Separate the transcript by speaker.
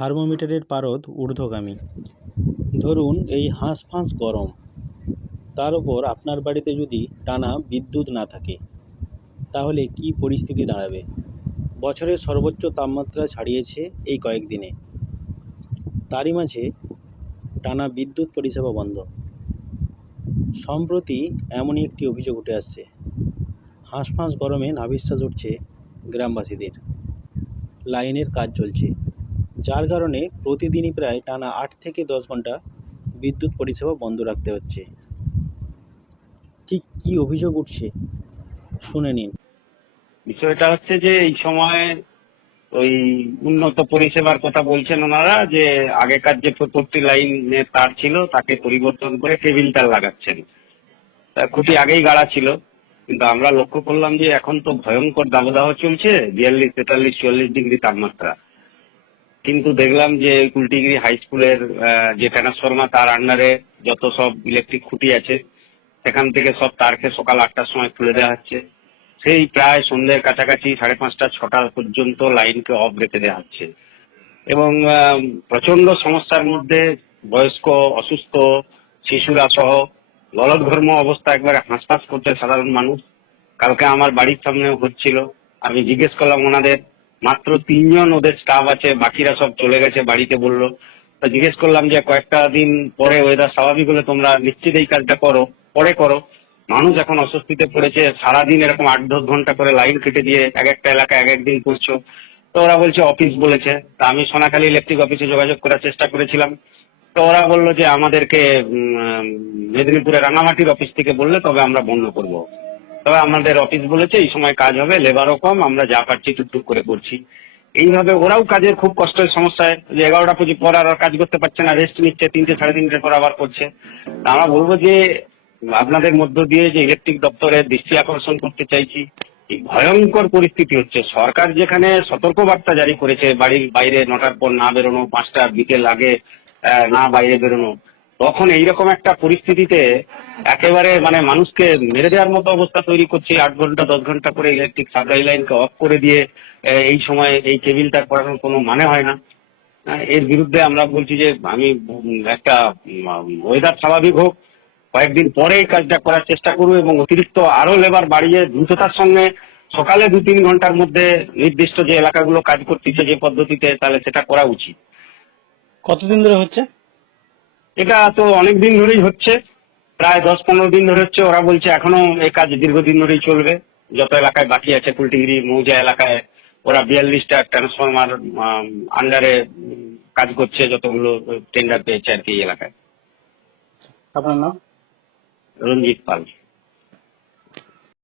Speaker 1: থার্মোমিটারের পারদ ঊর্ধ্বগামী। ধরুন, এই হাঁসফাঁস গরম। তার ওপর আপনার বাড়িতে যদি টানা বিদ্যুৎ না থাকে, তাহলে কী পরিস্থিতি দাঁড়াবে? বছরের সর্বোচ্চ তাপমাত্রা ছাড়িয়েছে এই কয়েকদিনে। তারই মাঝে টানা বিদ্যুৎ পরিষেবা বন্ধ। সম্প্রতি এমনই একটি অভিযোগ উঠে আসছে। হাঁসফাঁস গরমে নাভিশ্বাস উঠছে গ্রামবাসীদের। লাইনের কাজ চলছে। যার কারণে প্রতিদিনই প্রায় টানা আট থেকে দশ ঘণ্টা বিদ্যুৎ পরিষেবা বন্ধ রাখতে হচ্ছে। ঠিক কী অভিযোগ উঠছে, শুনে নিন।
Speaker 2: বিষয়টা হচ্ছে যে এই সময় ওই উন্নত পরিষেবার কথা বলছেন ওনারা, যে আগেকার যে প্রত্যেকটি লাইনের তার ছিল, তাকে পরিবর্তন করে কেবিল তার লাগাচ্ছেন। খুঁটি আগেই গাড়া ছিল, কিন্তু আমরা লক্ষ্য করলাম যে এখন তো ভয়ঙ্কর দাবদাহ চলছে, বিয়াল্লিশ, তেতাল্লিশ, চুয়াল্লিশ ডিগ্রি তাপমাত্রা। কিন্তু দেখলাম যে কুলটিগিরি হাই স্কুলের যে ট্রান্সফরমার তার আন্ডারে যত সব ইলেকট্রিক খুঁটি আছে, সেখান থেকে সব তারকে সকাল আটটার সময় খুলে দেওয়া হচ্ছে। সেই প্রায় সন্ধ্যের কাছাকাছি সাড়ে পাঁচটা, ছটা পর্যন্ত লাইনকে অফ রেখে দেওয়া হচ্ছে। এবং প্রচণ্ড সমস্যার মধ্যে বয়স্ক, অসুস্থ, শিশুরা সহ গলদঘর্ম অবস্থা একবারে হাঁসফাঁস করছে সাধারণ মানুষ। কালকে আমার বাড়ির সামনেও হচ্ছিল। আমি জিজ্ঞেস করলাম ওনাদের মাত্র তিনজন ওদের স্টাফ আছে, বাকিরা সব চলে গেছে বাড়িতে বলল। তো জিজ্ঞেস করলাম যে কয়েকটা দিন পরে ওয়েদার স্বাভাবিক হলে তোমরা নিশ্চিত এই কাজটা করো, পরে করো। মানুষ এখন অস্বস্তিতে পড়েছে, সারাদিন এরকম আট দশ ঘণ্টা করে লাইন কেটে দিয়ে এক একটা এলাকায় এক একদিন করছ। তো ওরা বলছে অফিস বলেছে। তা আমি সোনাখালী ইলেকট্রিক অফিসে যোগাযোগ করার চেষ্টা করেছিলাম। তো ওরা বলল যে, আমাদেরকে মেদিনীপুরের রাঙামাটির অফিস থেকে বললে তবে আমরা বন্ধ করব। তবে আমাদের অফিস বলেছে, এই সময় কাজ হবে লেবারও কম, আমরা যা পারছি টুকটুক করে করছি। এইভাবে ওরাও কাজের খুব কষ্টের সমস্যায়, যে এগারোটা পঁচিশ পর আর কাজ করতে পারছে না রেস্ট নিচ্ছে, তিনটে সাড়ে তিনটের পর আবার করছে। আমরা বলব যে, আপনাদের মধ্য দিয়ে যে ইলেকট্রিক দপ্তরের দৃষ্টি আকর্ষণ করতে চাইছি ভয়ঙ্কর পরিস্থিতি হচ্ছে। সরকার যেখানে সতর্কবার্তা জারি করেছে, বাড়ির বাইরে নটার পর না বেরোনো পাঁচটা বিকেল আগে না বাইরে বেরোনো তখন এইরকম একটা পরিস্থিতিতে একেবারে মানে মানুষকে মেরে দেওয়ার মতো অবস্থা তৈরি করছে। আট ঘণ্টা, দশ ঘণ্টা করে ইলেকট্রিক সাপ্লাই লাইনকে অফ করে দিয়ে এই সময় এই কেবিলটা করানোর কোনো মানে হয় না। এর বিরুদ্ধে আমরা বলছি যে, আমি একটা ওয়েদার স্বাভাবিক হোক, কয়েকদিন পরে এই কাজটা করার চেষ্টা করব এবং অতিরিক্ত আরও লেবার বাড়িয়ে দ্রুততার সঙ্গে সকালে দু তিন ঘণ্টার মধ্যে নির্দিষ্ট যে এলাকাগুলো কাজ করতেছে যে পদ্ধতিতে, তাহলে সেটা করা উচিত।
Speaker 1: কতদিন ধরে হচ্ছে?
Speaker 2: এটা তো অনেক দিন ধরেই হচ্ছে। প্রায় দশ পনেরো দিন ধরে হচ্ছে। ওরা বলছে এখনও এই কাজ দীর্ঘদিন ধরেই চলবে। যত এলাকায় বাকি আছে কুলটিগিরি মৌজা এলাকায় ওরা বিয়াল্লিশটা ট্রান্সফরমার আন্ডারে কাজ করছে যতগুলো টেন্ডার পেয়েছে আর কি এলাকায়।
Speaker 1: আপনার নাম?
Speaker 2: রঞ্জিত পাল।